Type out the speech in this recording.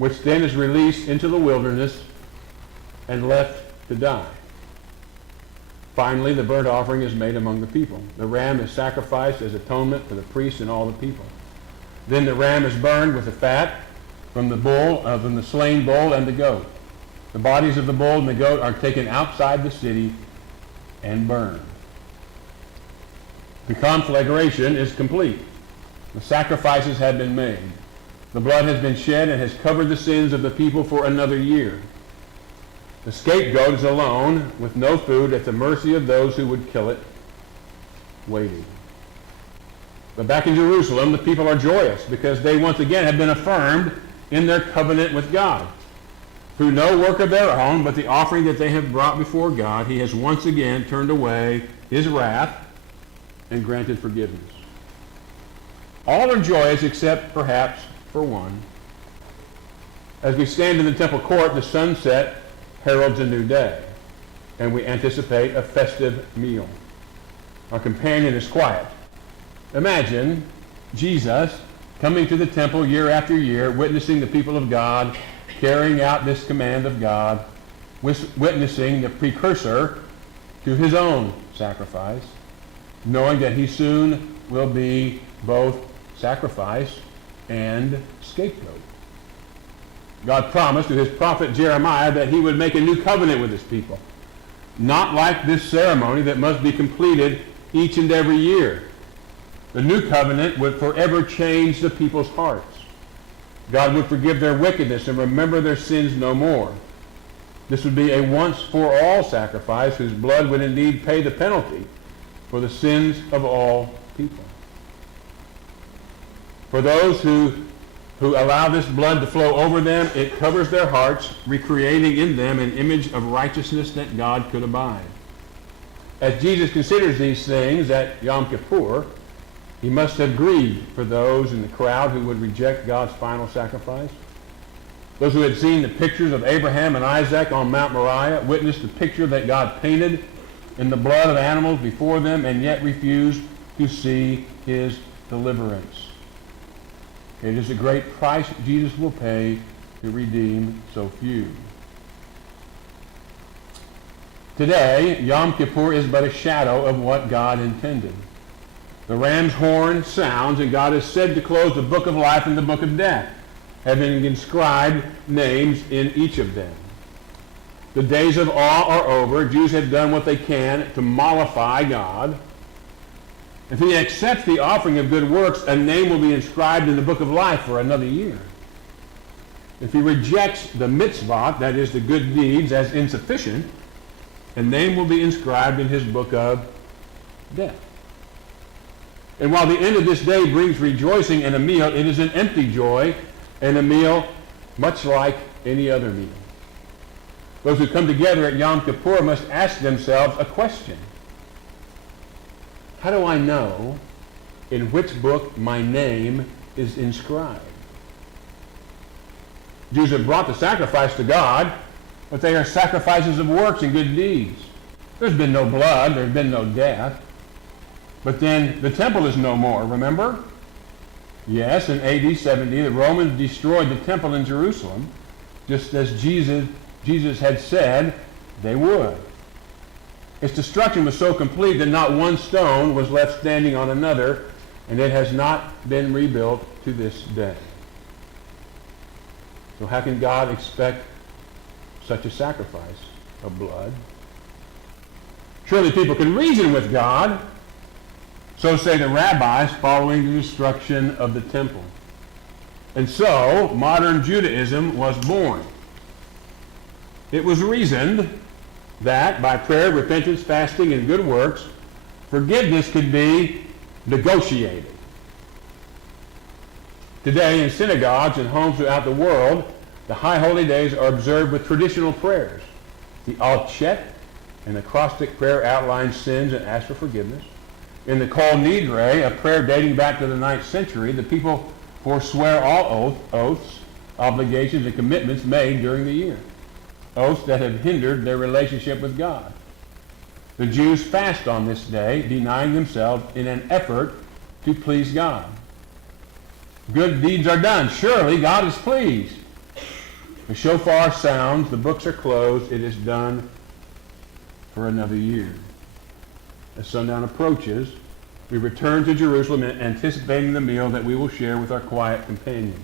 which then is released into the wilderness and left to die. Finally, the burnt offering is made among the people. The ram is sacrificed as atonement for the priests and all the people. Then the ram is burned with the fat from the slain bull and the goat. The bodies of the bull and the goat are taken outside the city and burned. The conflagration is complete. The sacrifices have been made. The blood has been shed and has covered the sins of the people for another year. The scapegoat is alone, with no food, at the mercy of those who would kill it, waiting. But back in Jerusalem, the people are joyous because they once again have been affirmed in their covenant with God. Through no work of their own, but the offering that they have brought before God, he has once again turned away his wrath and granted forgiveness. All are joyous except perhaps for one. As we stand in the temple court, the sunset heralds a new day, and we anticipate a festive meal. Our companion is quiet. Imagine Jesus coming to the temple year after year, witnessing the people of God, carrying out this command of God, witnessing the precursor to his own sacrifice, knowing that he soon will be both sacrifice and scapegoat. God promised to his prophet Jeremiah that he would make a new covenant with his people, not like this ceremony that must be completed each and every year. The new covenant would forever change the people's hearts. God would forgive their wickedness and remember their sins no more. This would be a once-for-all sacrifice whose blood would indeed pay the penalty for the sins of all people. For those who allow this blood to flow over them, it covers their hearts, recreating in them an image of righteousness that God could abide. As Jesus considers these things at Yom Kippur, he must have grieved for those in the crowd who would reject God's final sacrifice. Those who had seen the pictures of Abraham and Isaac on Mount Moriah witnessed the picture that God painted in the blood of animals before them and yet refused to see his deliverance. It is a great price Jesus will pay to redeem so few. Today, Yom Kippur is but a shadow of what God intended. The ram's horn sounds, and God is said to close the book of life and the book of death, having inscribed names in each of them. The days of awe are over. Jews have done what they can to mollify God. If he accepts the offering of good works, a name will be inscribed in the book of life for another year. If he rejects the mitzvah, that is the good deeds, as insufficient, a name will be inscribed in his book of death. And while the end of this day brings rejoicing and a meal, it is an empty joy and a meal much like any other meal. Those who come together at Yom Kippur must ask themselves a question. How do I know in which book my name is inscribed? Jews have brought the sacrifice to God, but they are sacrifices of works and good deeds. There's been no blood, there's been no death. But then the temple is no more, remember? Yes, in AD 70, the Romans destroyed the temple in Jerusalem, just as Jesus had said they would. Its destruction was so complete that not one stone was left standing on another, and it has not been rebuilt to this day. So how can God expect such a sacrifice of blood? Surely people can reason with God. So say the rabbis following the destruction of the temple. And so modern Judaism was born. It was reasoned that by prayer, repentance, fasting, and good works, forgiveness could be negotiated. Today in synagogues and homes throughout the world, the high holy days are observed with traditional prayers. The Al Chet, an acrostic prayer, outlines sins and asks for forgiveness. In the Kol Nidre, a prayer dating back to the 9th century, the people forswear all oaths, obligations, and commitments made during the year. Oaths that have hindered their relationship with God. The Jews fast on this day, denying themselves in an effort to please God. Good deeds are done. Surely God is pleased. The shofar sounds, the books are closed, it is done for another year. As sundown approaches, we return to Jerusalem anticipating the meal that we will share with our quiet companions.